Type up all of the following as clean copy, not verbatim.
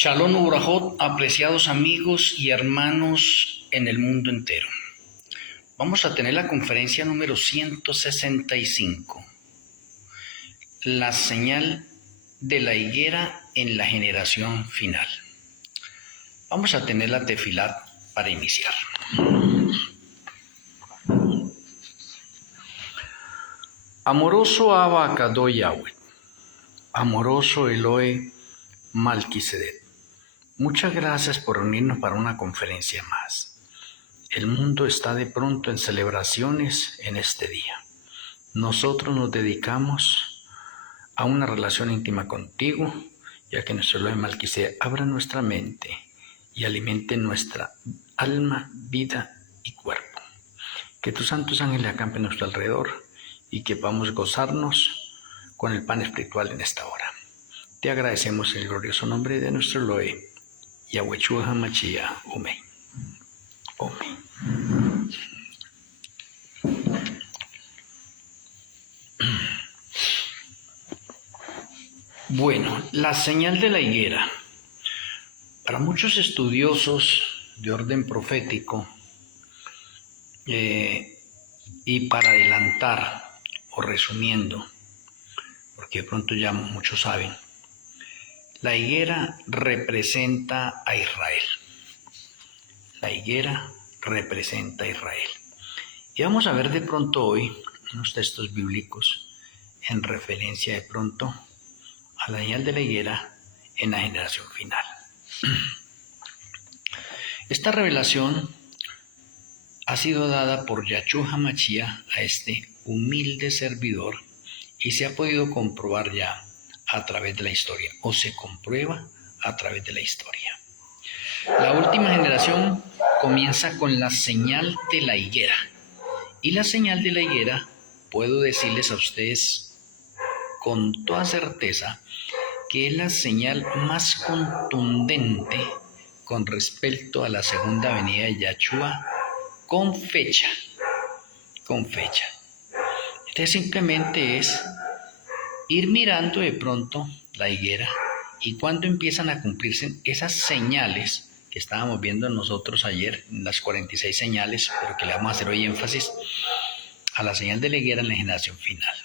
Shalom Ubrajot, apreciados amigos y hermanos en el mundo entero. Vamos a tener la conferencia número 165, la señal de la higuera en la generación final. Vamos a tener la tefilat para iniciar. Amoroso Abba Kadosh Yahweh, amoroso Elohe Malquisedec. Muchas gracias por reunirnos para una conferencia más. El mundo está de pronto en celebraciones en este día. Nosotros nos dedicamos a una relación íntima contigo, ya que nuestro Elohe Malquisedec abra nuestra mente y alimente nuestra alma, vida y cuerpo. Que tus santos ángeles acampen a nuestro alrededor y que podamos gozarnos con el pan espiritual en esta hora. Te agradecemos en el glorioso nombre de nuestro Elohe, Yahweh HaMashiach, Amén. Amén. Bueno, la señal de la higuera. Para muchos estudiosos de orden profético, y para adelantar o resumiendo, porque de pronto ya muchos saben, la higuera representa a Israel. La higuera representa a Israel. Y vamos a ver de pronto hoy unos textos bíblicos en referencia de pronto a la señal de la higuera en la generación final. Esta revelación ha sido dada por Yahshua HaMashiach a este humilde servidor y se ha podido comprobar ya a través de la historia, o se comprueba a través de la historia. La última generación comienza con la señal de la higuera. Y la señal de la higuera, puedo decirles a ustedes con toda certeza, que es la señal más contundente con respecto a la segunda venida de Yahshua con fecha. Entonces simplemente es ir mirando de pronto la higuera y cuando empiezan a cumplirse esas señales que estábamos viendo nosotros ayer, las 46 señales, pero que le vamos a hacer hoy énfasis a la señal de la higuera en la generación final.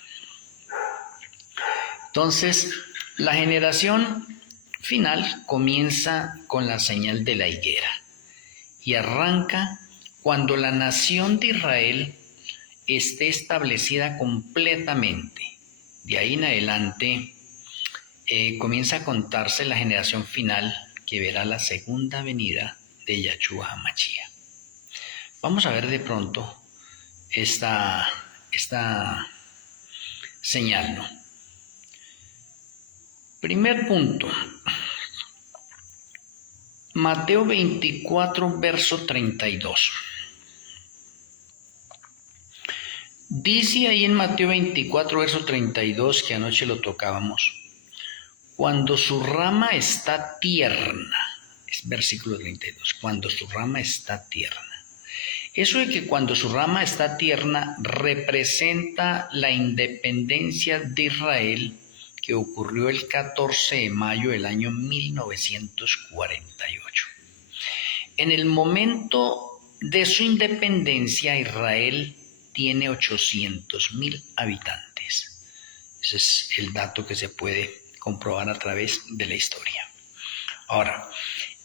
Entonces, la generación final comienza con la señal de la higuera y arranca cuando la nación de Israel esté establecida completamente. De ahí en adelante comienza a contarse la generación final que verá la segunda venida de Yahshua HaMashiach. Vamos a ver de pronto esta señal, ¿no? Primer punto. Mateo 24, verso 32. Dice ahí en Mateo 24, verso 32, que anoche lo tocábamos, cuando su rama está tierna, es versículo 32, cuando su rama está tierna. Eso de que cuando su rama está tierna representa la independencia de Israel que ocurrió el 14 de mayo del año 1948. En el momento de su independencia, Israel tiene 800,000 habitantes. Ese es el dato que se puede comprobar a través de la historia. Ahora,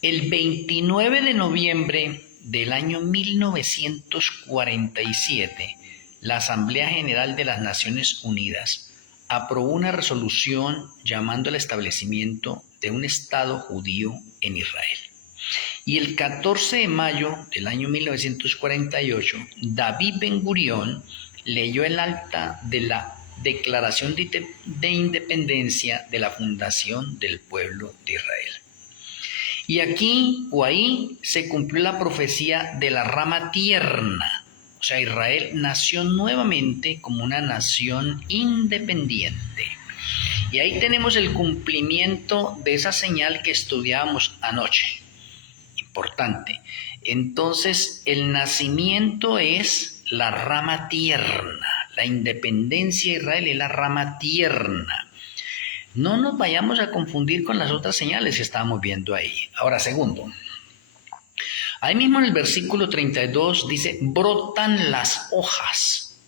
el 29 de noviembre del año 1947, la Asamblea General de las Naciones Unidas aprobó una resolución llamando al establecimiento de un Estado judío en Israel. Y el 14 de mayo del año 1948, David Ben Gurión leyó el acta de la Declaración de Independencia de la fundación del pueblo de Israel. Y aquí o ahí se cumplió la profecía de la rama tierna. O sea, Israel nació nuevamente como una nación independiente. Y ahí tenemos el cumplimiento de esa señal que estudiábamos anoche. Importante. Entonces, el nacimiento es la rama tierna. La independencia de Israel es la rama tierna. No nos vayamos a confundir con las otras señales que estábamos viendo ahí. Ahora, segundo, ahí mismo en el versículo 32 dice, brotan las hojas.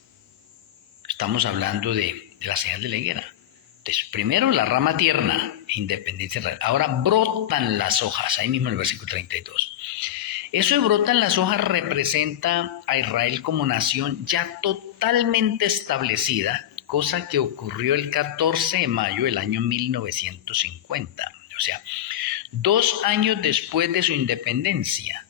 Estamos hablando de la señal de la higuera. Entonces, primero la rama tierna, independencia de Israel. Ahora brotan las hojas, ahí mismo en el versículo 32. Eso de brotan las hojas representa a Israel como nación ya totalmente establecida, cosa que ocurrió el 14 de mayo del año 1950. O sea, 2 años después de su independencia,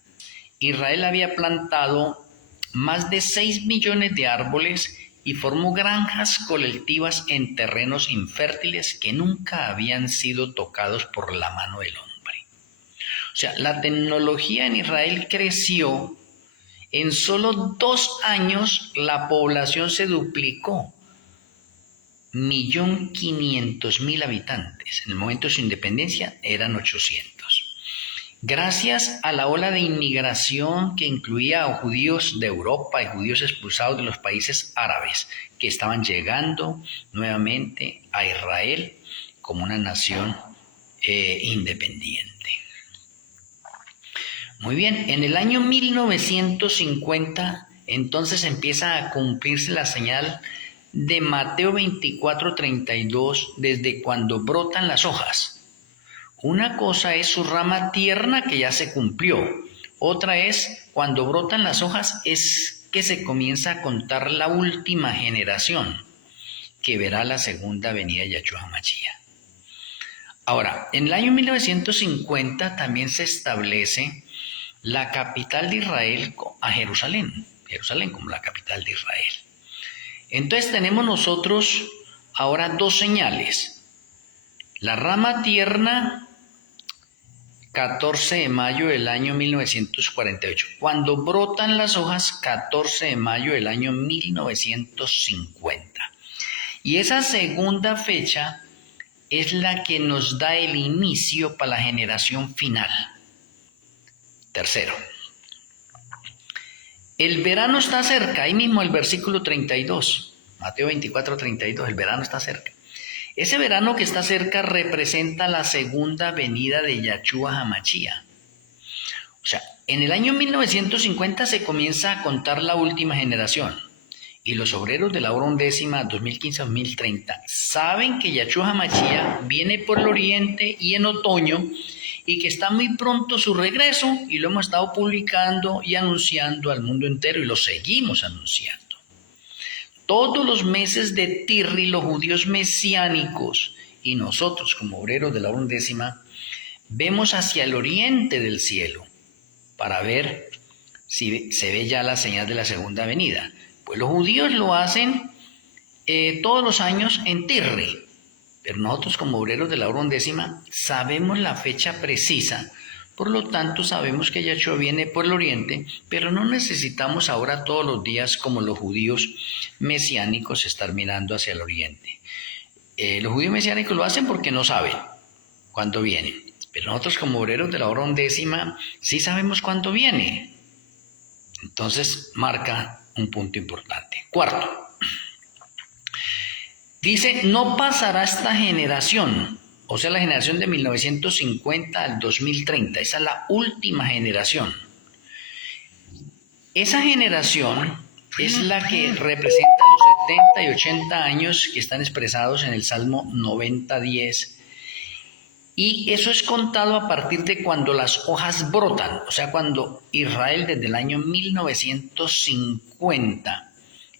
Israel había plantado más de 6 millones de árboles y formó granjas colectivas en terrenos infértiles que nunca habían sido tocados por la mano del hombre. O sea, la tecnología en Israel creció. En solo 2 años la población se duplicó. 1.500.000 habitantes. En el momento de su independencia eran 800. Gracias a la ola de inmigración que incluía a judíos de Europa y judíos expulsados de los países árabes que estaban llegando nuevamente a Israel como una nación independiente. Muy bien, en el año 1950 entonces empieza a cumplirse la señal de Mateo 24:32, desde cuando brotan las hojas. Una cosa es su rama tierna, que ya se cumplió. Otra es cuando brotan las hojas, es que se comienza a contar la última generación, que verá la segunda venida de Yahshua HaMashiach. Ahora, en el año 1950 también se establece la capital de Israel a Jerusalén como la capital de Israel. Entonces tenemos nosotros ahora 2 señales. La rama tierna, 14 de mayo del año 1948. Cuando brotan las hojas, 14 de mayo del año 1950. Y esa segunda fecha es la que nos da el inicio para la generación final. Tercero, el verano está cerca, ahí mismo el versículo 32, Mateo 24:32, el verano está cerca. Ese verano que está cerca representa la segunda venida de Yahshua HaMashiach. O sea, en el año 1950 se comienza a contar la última generación y los obreros de la hora undécima 2015-2030 saben que Yahshua HaMashiach viene por el oriente y en otoño, y que está muy pronto su regreso, y lo hemos estado publicando y anunciando al mundo entero y lo seguimos anunciando. Todos los meses de Tirri, los judíos mesiánicos y nosotros como obreros de la hora undécima vemos hacia el oriente del cielo para ver si se ve ya la señal de la segunda venida. Pues los judíos lo hacen todos los años en Tirri. Pero nosotros como obreros de la hora undécima sabemos la fecha precisa, por lo tanto sabemos que Yahshua viene por el oriente, pero no necesitamos ahora todos los días como los judíos mesiánicos estar mirando hacia el oriente. Los judíos mesiánicos lo hacen porque no saben cuándo viene, pero nosotros como obreros de la hora undécima sí sabemos cuándo viene. Entonces marca un punto importante. Cuarto, dice, no pasará esta generación, o sea, la generación de 1950 al 2030, esa es la última generación. Esa generación es la que representa los 70 y 80 años que están expresados en el Salmo 90:10, y eso es contado a partir de cuando las hojas brotan, o sea, cuando Israel desde el año 1950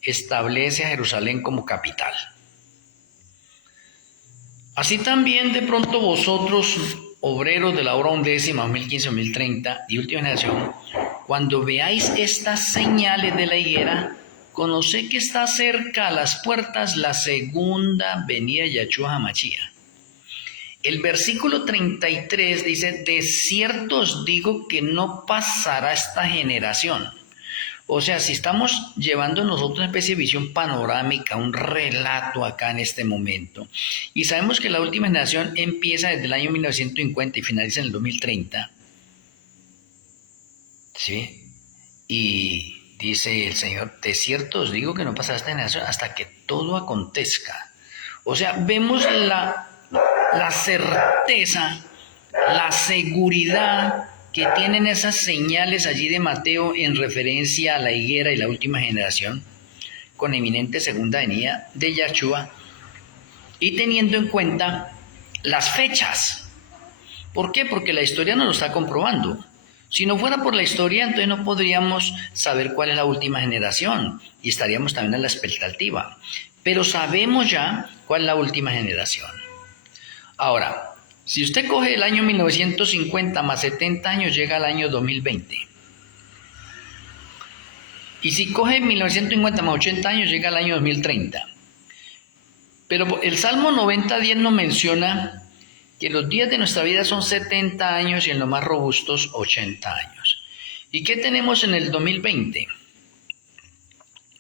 establece a Jerusalén como capital. Así también de pronto vosotros, obreros de la hora undécima, 2015-2030 y última generación, cuando veáis estas señales de la higuera, conoced que está cerca a las puertas la segunda venida de Yahshua HaMashiach. El versículo 33 dice, de cierto os digo que no pasará esta generación. O sea, si estamos llevando nosotros una especie de visión panorámica, un relato acá en este momento, y sabemos que la última generación empieza desde el año 1950 y finaliza en el 2030, ¿sí? Y dice el Señor, de cierto os digo que no pasará esta generación hasta que todo acontezca. O sea, vemos la certeza, la seguridad que tienen esas señales allí de Mateo en referencia a la higuera y la última generación, con eminente segunda venida de Yahshua, y teniendo en cuenta las fechas. ¿Por qué? Porque la historia nos lo está comprobando. Si no fuera por la historia, entonces no podríamos saber cuál es la última generación y estaríamos también en la expectativa. Pero sabemos ya cuál es la última generación. Ahora, si usted coge el año 1950 más 70 años, llega al año 2020. Y si coge 1950 más 80 años, llega al año 2030. Pero el Salmo 90:10 nos menciona que los días de nuestra vida son 70 años y en los más robustos 80 años. ¿Y qué tenemos en el 2020?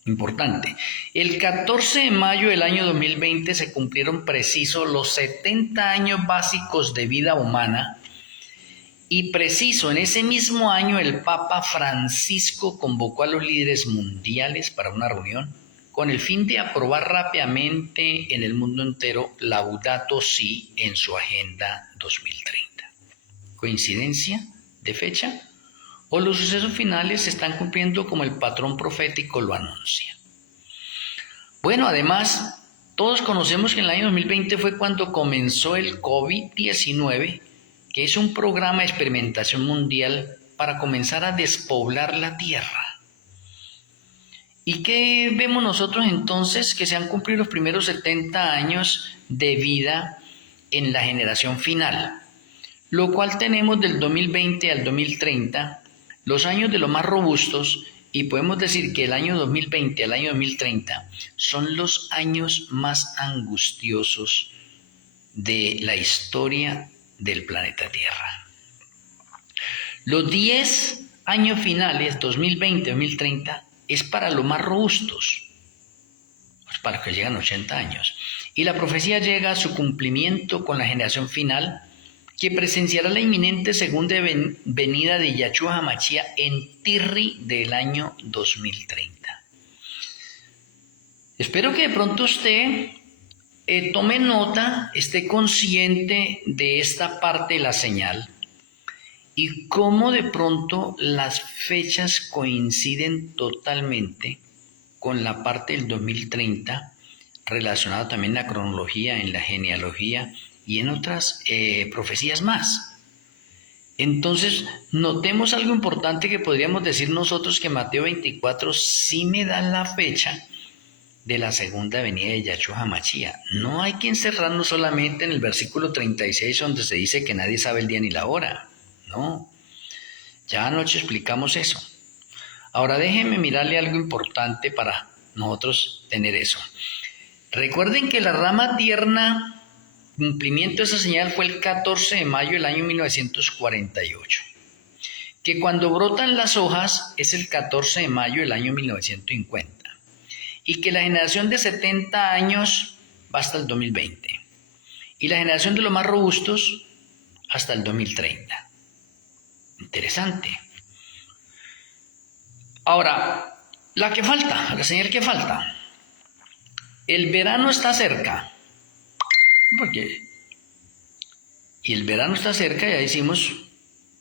Importante. El 14 de mayo del año 2020 se cumplieron preciso los 70 años básicos de vida humana y preciso en ese mismo año el Papa Francisco convocó a los líderes mundiales para una reunión con el fin de aprobar rápidamente en el mundo entero Laudato Si en su Agenda 2030. ¿Coincidencia de fecha? ¿O los sucesos finales se están cumpliendo como el patrón profético lo anuncia? Bueno, además, todos conocemos que en el año 2020 fue cuando comenzó el COVID-19, que es un programa de experimentación mundial para comenzar a despoblar la Tierra. ¿Y qué vemos nosotros entonces? Que se han cumplido los primeros 70 años de vida en la generación final, lo cual tenemos del 2020 al 2030, los años de los más robustos, y podemos decir que el año 2020 al año 2030 son los años más angustiosos de la historia del planeta Tierra. Los 10 años finales, 2020-2030, es para los más robustos, pues para los que llegan a 80 años. Y la profecía llega a su cumplimiento con la generación final, que presenciará la inminente segunda venida de Yahshua HaMashiach en Tirri del año 2030. Espero que de pronto usted tome nota, esté consciente de esta parte de la señal y cómo de pronto las fechas coinciden totalmente con la parte del 2030, relacionada también en la cronología, en la genealogía y en otras profecías más. Entonces, notemos algo importante que podríamos decir nosotros, que Mateo 24 sí me da la fecha de la segunda venida de Yahshua HaMashiach. No hay que encerrarnos solamente en el versículo 36, donde se dice que nadie sabe el día ni la hora. No, ya anoche explicamos eso. Ahora déjenme mirarle algo importante para nosotros tener eso. Recuerden que la rama tierna, cumplimiento de esa señal, fue el 14 de mayo del año 1948. Que cuando brotan las hojas es el 14 de mayo del año 1950. Y que la generación de 70 años va hasta el 2020. Y la generación de los más robustos hasta el 2030. Interesante. Ahora, la que falta, la señal que falta. El verano está cerca. ¿Por qué? Y el verano está cerca, ya decimos,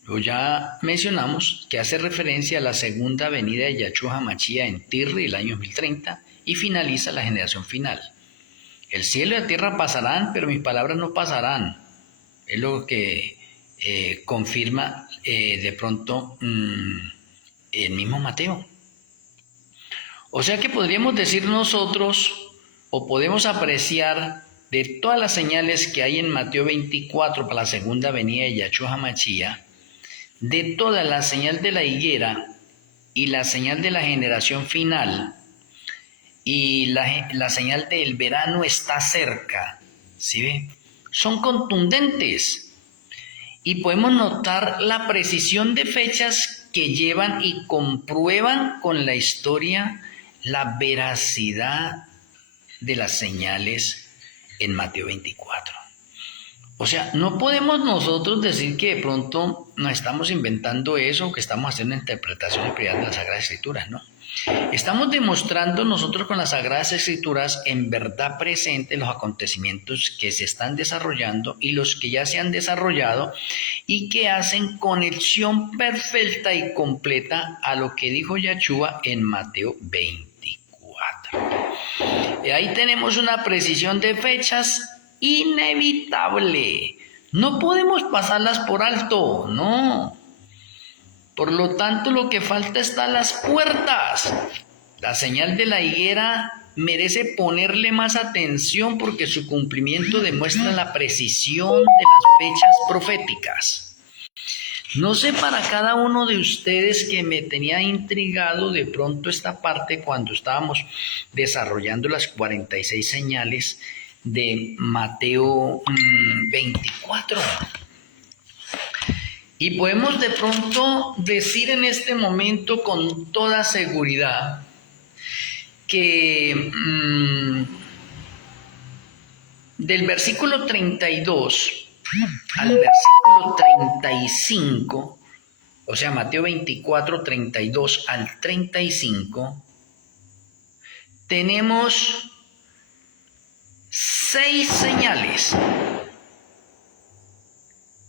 o ya mencionamos, que hace referencia a la segunda venida de Yahshua HaMashiach en Tirri el año 2030 y finaliza la generación final. El cielo y la tierra pasarán, pero mis palabras no pasarán. Es lo que confirma de pronto el mismo Mateo. O sea que podríamos decir nosotros, o podemos apreciar de todas las señales que hay en Mateo 24 para la segunda venida de Yahshua HaMashiach, de toda la señal de la higuera y la señal de la generación final y la señal del verano está cerca, ¿sí ve? Son contundentes. Y podemos notar la precisión de fechas que llevan y comprueban con la historia la veracidad de las señales en Mateo 24. O sea, no podemos nosotros decir que de pronto nos estamos inventando eso o que estamos haciendo una interpretación privada de las Sagradas Escrituras, ¿no? Estamos demostrando nosotros con las Sagradas Escrituras en verdad presente los acontecimientos que se están desarrollando y los que ya se han desarrollado y que hacen conexión perfecta y completa a lo que dijo Yahshua en Mateo 24. Y ahí tenemos una precisión de fechas inevitable. No podemos pasarlas por alto, no. Por lo tanto, lo que falta está a las puertas. La señal de la higuera merece ponerle más atención porque su cumplimiento demuestra la precisión de las fechas proféticas. No sé para cada uno de ustedes que me tenía intrigado de pronto esta parte cuando estábamos desarrollando las 46 señales de Mateo 24. Y podemos de pronto decir en este momento con toda seguridad que del versículo 32 al versículo 35, o sea, Mateo 24, 32 al 35, tenemos 6 señales.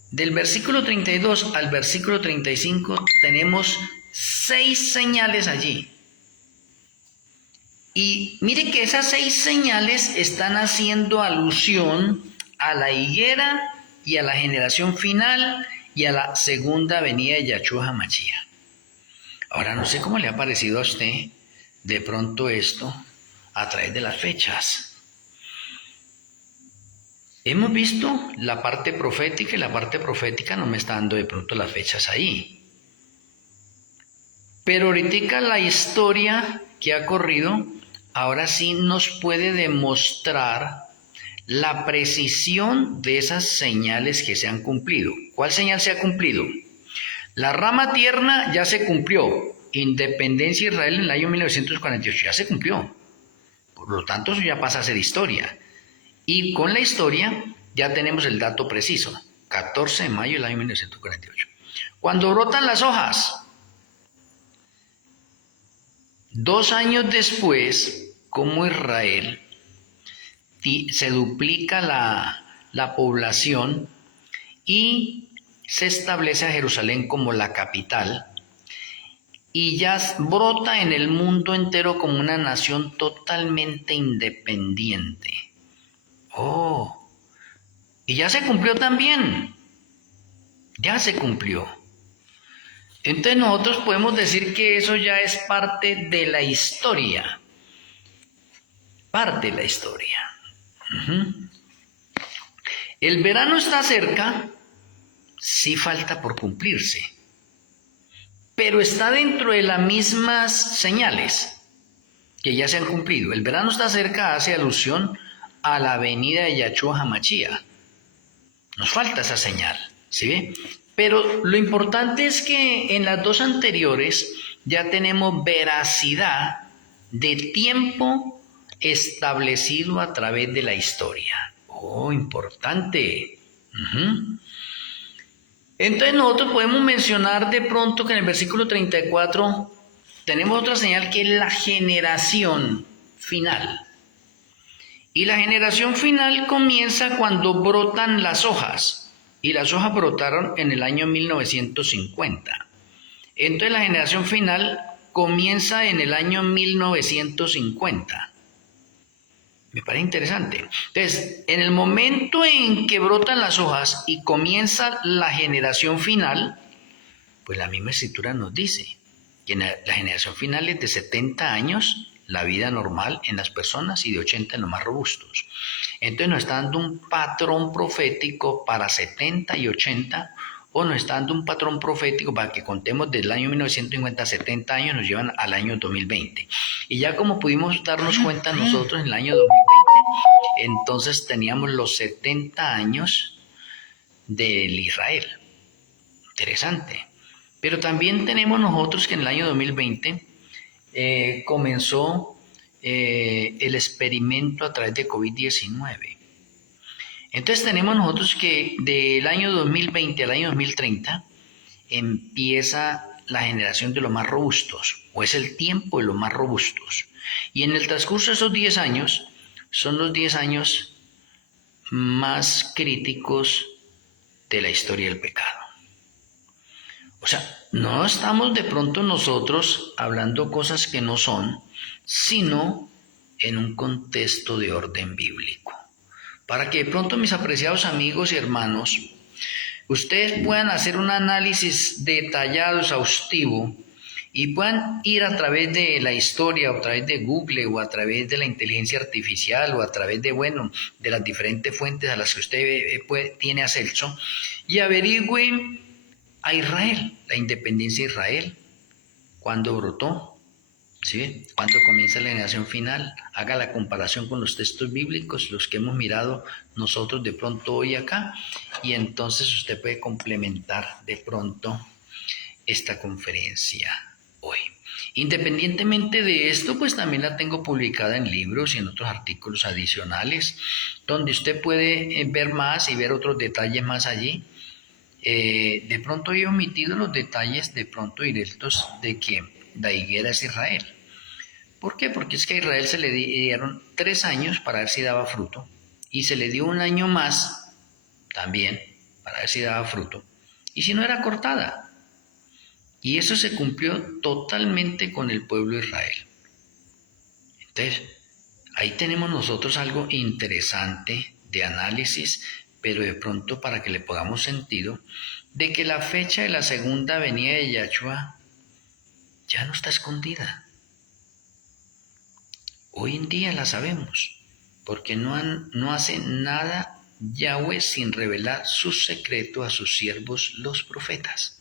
Del versículo 32 al versículo 35 tenemos 6 señales allí. Y mire que esas 6 señales están haciendo alusión a la higuera y a la generación final y a la segunda venida de Yahshua HaMashiach. Ahora no sé cómo le ha parecido a usted de pronto esto a través de las fechas. Hemos visto la parte profética y la parte profética no me está dando de pronto las fechas ahí. Pero ahorita la historia que ha corrido, ahora sí nos puede demostrar la precisión de esas señales que se han cumplido. ¿Cuál señal se ha cumplido? La rama tierna ya se cumplió. Independencia de Israel en el año 1948 ya se cumplió. Por lo tanto, eso ya pasa a ser historia. Y con la historia ya tenemos el dato preciso, 14 de mayo del año 1948. Cuando brotan las hojas, 2 años después, como Israel, se duplica la población y se establece a Jerusalén como la capital y ya brota en el mundo entero como una nación totalmente independiente. Oh, y ya se cumplió también, ya se cumplió. Entonces nosotros podemos decir que eso ya es parte de la historia, parte de la historia. El verano está cerca, sí falta por cumplirse, pero está dentro de las mismas señales que ya se han cumplido. El verano está cerca hace alusión a la venida de Yahshua HaMashiach. Nos falta esa señal, ¿sí ve? Pero lo importante es que en las 2 anteriores ya tenemos veracidad de tiempo establecido a través de la historia. Oh, importante. Entonces nosotros podemos mencionar de pronto que en el versículo 34 tenemos otra señal que es la generación final. Y la generación final comienza cuando brotan las hojas. Y las hojas brotaron en el año 1950. Entonces la generación final comienza en el año 1950. Me parece interesante. Entonces, en el momento en que brotan las hojas y comienza la generación final, pues la misma escritura nos dice que la generación final es de 70 años, la vida normal en las personas, y de 80 en los más robustos. Entonces nos está dando un patrón profético para 70 y 80, o nos está dando un patrón profético para que contemos del año 1950 a 70 años, nos llevan al año 2020. Y ya como pudimos darnos cuenta nosotros en el año 2020, entonces teníamos los 70 años del Israel. Interesante. Pero también tenemos nosotros que en el año 2020 comenzó el experimento a través de COVID-19. Entonces tenemos nosotros que del año 2020 al año 2030 empieza la generación de los más robustos, o es el tiempo de los más robustos. Y en el transcurso de esos 10 años, son los 10 años más críticos de la historia del pecado. O sea, no estamos de pronto nosotros hablando cosas que no son, sino en un contexto de orden bíblico. Para que de pronto, mis apreciados amigos y hermanos, ustedes puedan hacer un análisis detallado, exhaustivo, y puedan ir a través de la historia, o a través de Google, o a través de la inteligencia artificial, o a través de, de las diferentes fuentes a las que usted tiene acceso, y averigüen a Israel, la independencia de Israel, cuándo brotó, ¿sí? Cuándo comienza la generación final. Haga la comparación con los textos bíblicos, los que hemos mirado nosotros de pronto hoy acá, y entonces usted puede complementar de pronto esta conferencia hoy. Independientemente de esto, pues también la tengo publicada en libros y en otros artículos adicionales, donde usted puede ver más y ver otros detalles más allí. De pronto he omitido los detalles de pronto directos de que la higuera es Israel. ¿Por qué? Porque es que a Israel se le dieron 3 años para ver si daba fruto, y se le dio un año más también para ver si daba fruto, y si no era cortada. Y eso se cumplió totalmente con el pueblo de Israel. Entonces, ahí tenemos nosotros algo interesante de análisis, pero de pronto para que le pongamos sentido, de que la fecha de la segunda venida de Yahshua ya no está escondida. Hoy en día la sabemos, porque no hace nada Yahweh sin revelar su secreto a sus siervos los profetas.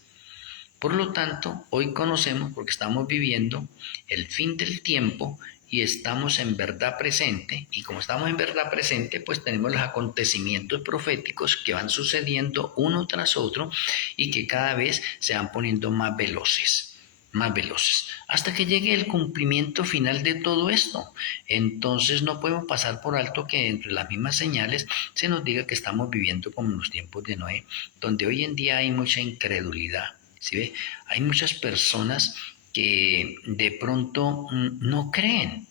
Por lo tanto, hoy conocemos, porque estamos viviendo el fin del tiempo y estamos en verdad presente, y como estamos en verdad presente, pues tenemos los acontecimientos proféticos que van sucediendo uno tras otro y que cada vez se van poniendo más veloces, hasta que llegue el cumplimiento final de todo esto. Entonces no podemos pasar por alto que entre las mismas señales se nos diga que estamos viviendo como en los tiempos de Noé, donde hoy en día hay mucha incredulidad. ¿Sí ve? Hay muchas personas que de pronto no creen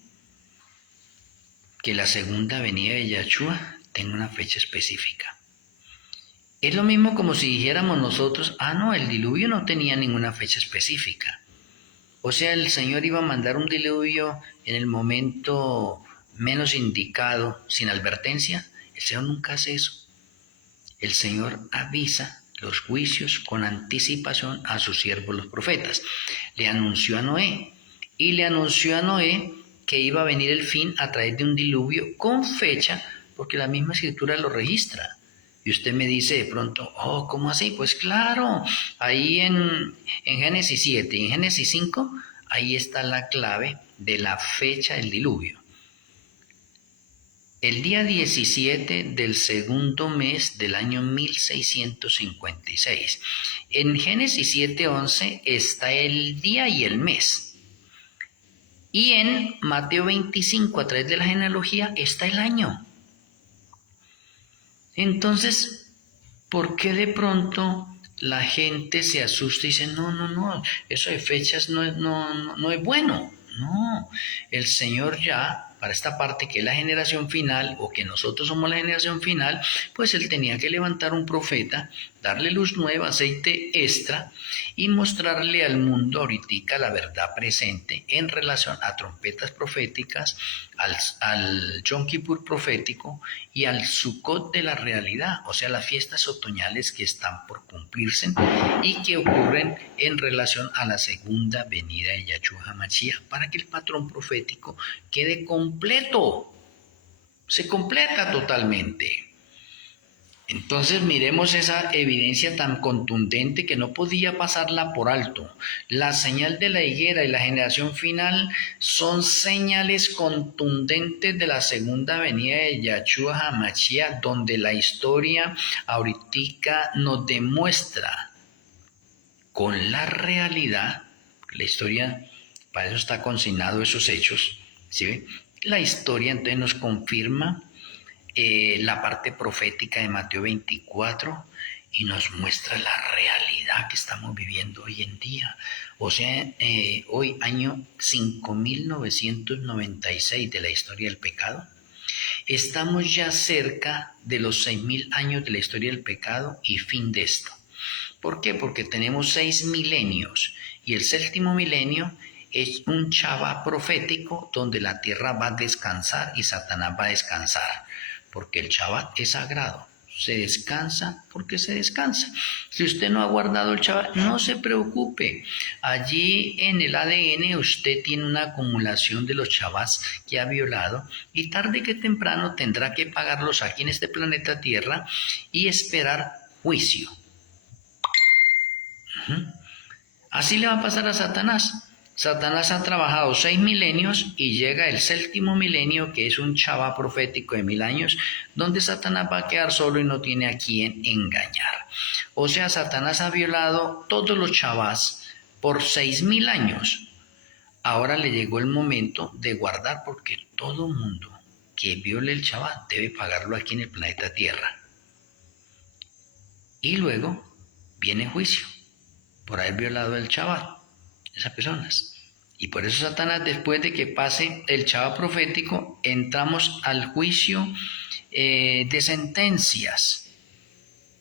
que la segunda venida de Yahshua tenga una fecha específica. Es lo mismo como si dijéramos nosotros, no, el diluvio no tenía ninguna fecha específica. O sea, el Señor iba a mandar un diluvio en el momento menos indicado, sin advertencia. El Señor nunca hace eso. El Señor avisa los juicios con anticipación a sus siervos los profetas. Le anunció a Noé, y le anunció a Noé que iba a venir el fin a través de un diluvio con fecha, porque la misma escritura lo registra. Y usted me dice de pronto, ¿cómo así? Pues claro, ahí en Génesis 7 y en Génesis 5, ahí está la clave de la fecha del diluvio. El día 17 del segundo mes del año 1656. En Génesis 7:11 está el día y el mes. Y en Mateo 25, a través de la genealogía, está el año. Entonces, ¿por qué de pronto la gente se asusta y dice, no, eso de fechas no es bueno? No, el Señor ya, para esta parte que es la generación final, o que nosotros somos la generación final, pues Él tenía que levantar un profeta, darle luz nueva, aceite extra, y mostrarle al mundo ahorita la verdad presente en relación a trompetas proféticas, al Yom Kippur profético y al Sukkot de la realidad, o sea, las fiestas otoñales que están por cumplirse y que ocurren en relación a la segunda venida de Yahshua HaMashiach, para que el patrón profético quede completo, se completa totalmente. Entonces miremos esa evidencia tan contundente que no podía pasarla por alto. La señal de la higuera y la generación final son señales contundentes de la segunda venida de Yahshua HaMashiach, donde la historia ahorita nos demuestra con la realidad, la historia, para eso está consignado esos hechos, ¿sí? La historia entonces nos confirma la parte profética de Mateo 24 y nos muestra la realidad realidad que estamos viviendo hoy en día. O sea, hoy año 5996 de la historia del pecado. Estamos ya cerca de los 6000 años de la historia del pecado y fin de esto. ¿Por qué? Porque tenemos 6 milenios y el séptimo milenio es un Shabbat profético donde la tierra va a descansar y Satanás va a descansar, porque el Shabbat es sagrado. Se descansa porque se descansa. Si usted no ha guardado el Shabbat, no se preocupe. Allí en el ADN usted tiene una acumulación de los Shabbats que ha violado y tarde que temprano tendrá que pagarlos aquí en este planeta Tierra y esperar juicio. Así le va a pasar a Satanás. Satanás ha trabajado 6 milenios y llega el séptimo milenio, que es un Shabbat profético de 1000 años, donde Satanás va a quedar solo y no tiene a quién engañar. O sea, Satanás ha violado todos los Shabbats por 6000 años. Ahora le llegó el momento de guardar, porque todo mundo que viole el Shabbat debe pagarlo aquí en el planeta Tierra. Y luego viene juicio por haber violado el Shabbat, esas personas. Y por eso Satanás, después de que pase el Shabbat profético, entramos al juicio de sentencias,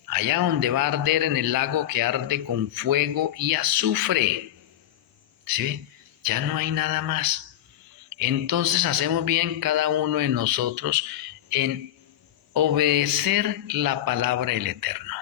allá donde va a arder en el lago que arde con fuego y azufre. ¿Sí? Ya no hay nada más. Entonces hacemos bien cada uno de nosotros en obedecer la palabra del Eterno.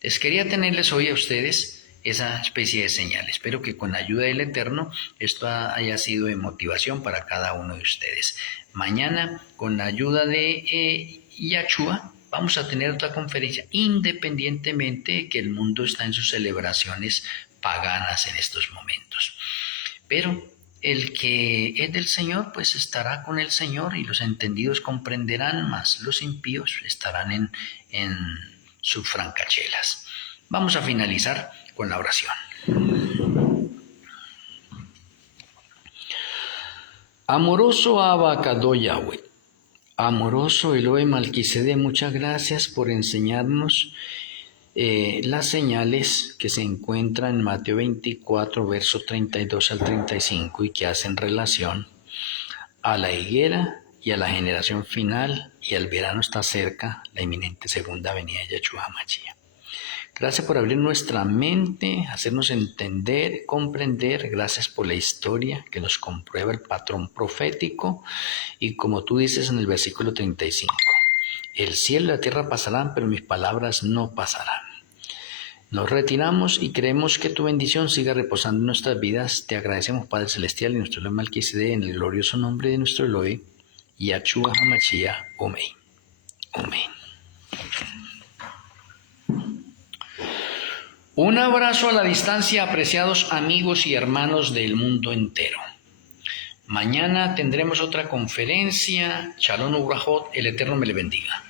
Les quería tenerles hoy a ustedes esa especie de señal. Espero que con la ayuda del Eterno esto haya sido de motivación para cada uno de ustedes. Mañana, con la ayuda de Yahshua, vamos a tener otra conferencia, independientemente de que el mundo está en sus celebraciones paganas en estos momentos. Pero el que es del Señor, pues estará con el Señor, y los entendidos comprenderán, más los impíos estarán en sus francachelas. Vamos a finalizar con la oración. Amoroso Abba Kadosh Yahweh, amoroso Elohim Malquisedec, muchas gracias por enseñarnos las señales que se encuentran en Mateo 24, versos 32 al 35 y que hacen relación a la higuera y a la generación final, y el verano está cerca, la inminente segunda venida de Yahshua HaMashiach. Gracias por abrir nuestra mente, hacernos entender, comprender. Gracias por la historia que nos comprueba el patrón profético. Y como tú dices en el versículo 35, el cielo y la tierra pasarán, pero mis palabras no pasarán. Nos retiramos y creemos que tu bendición siga reposando en nuestras vidas. Te agradecemos, Padre Celestial, y nuestro Elohim Malquisedec, en el glorioso nombre de nuestro Elohim, Yahshua HaMashiach. Amén. Amén. Un abrazo a la distancia, apreciados amigos y hermanos del mundo entero. Mañana tendremos otra conferencia. Shalom Ubrajot, el Eterno me le bendiga.